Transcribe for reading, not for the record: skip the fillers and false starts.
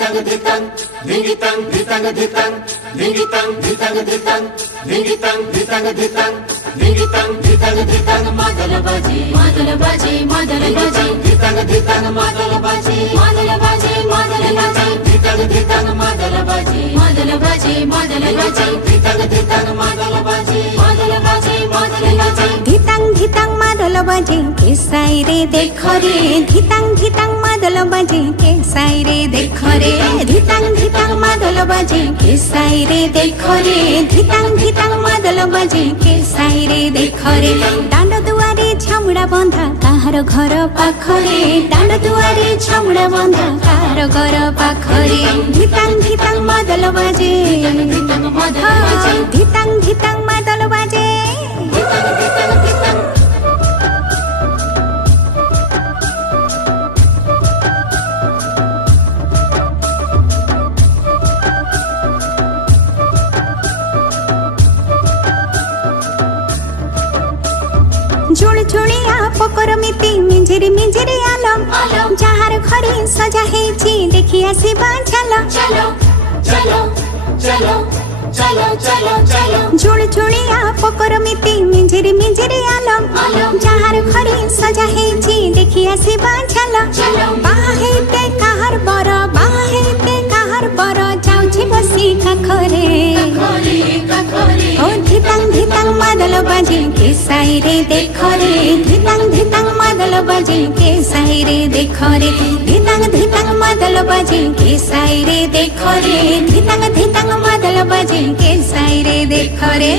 ধিতাং ধিতাং ধিঙ্গিতাং ধিতাং ধিতাং ধিঙ্গিতাং ধিতাং ধিতাং ধিঙ্গিতাং ধিতাং ধিতাং ধিঙ্গিতাং ধিতাং ধিতাং মাদল বাজে মাদল বাজে মাদল বাজে ধিতাং ধিতাং মাদল বাজে মাদল বাজে মাদল বাজে ধিতাং ধিতাং মাদল বাজে মাদল বাজে মাদল বাজে ধিতাং ধিতাং মাদল বাজে মাদল বাজে মাদল বাজে ধিতাং ধিতাং মাদল বাজে কে সাইরে দেখো রে ধিতাং ধিতাং মাদল বাজে কে সাইরে দেখো রে ধিতাং ধিতাং মাদল বাজে কে সাইরে দেখো রে ধিতাং ধিতাং মাদল বাজে কে সাইরে দেখো রে দাଣ୍ଡ দুয়ারে ছামুড়া বন্ধা কাହାର ঘର ପାଖରେ ଦାଣ୍ଡ ଦୁଆରେ ଛାମୁଡ଼ା ବନ୍ଧା କାହାର ଘର ପାଖରେ ଧିତାଂ ଧିତାଂ ମାଦଲ ବାଜେ ଧିତାଂ ମାଦଲ ବାଜେ ଧିତାଂ ଧିତାଂ ମାଦଲ ବାଜେ ଧିତାଂ ଧିତାଂ ଧିତାଂ ঝুলঝুলিয়া পকর মিতি মিঞ্জিরি মিঞ্জিরি আলো যাহার ঘরে সজা হেইছি দেখি আসিবা ঝাল চলো চলো চলো চলো চলো চলো ঝুলঝুলিয়া পকর মিতি মিঞ্জিরি মিঞ্জিরি আলো যাহার ঘরে সজা হেইছি দেখি আসিবা ঝাল বাহা হেইতে কাহার বর বাহা হেইতে কাহার বর যাଉଛି বসি কাখরে কাখরে কাখরে ও ধিতাং ধিতাং মাদল বাজে কে সাইরে দেখো রে ধিতাং ধিতাং মাদল বাজে কে সাইরে দেখো রে ধিতাং ধিতাং মাদল বাজে কে সাইরে দেখো রে ধিতাং ধিতাং মাদল বাজে কে সাইরে দেখো রে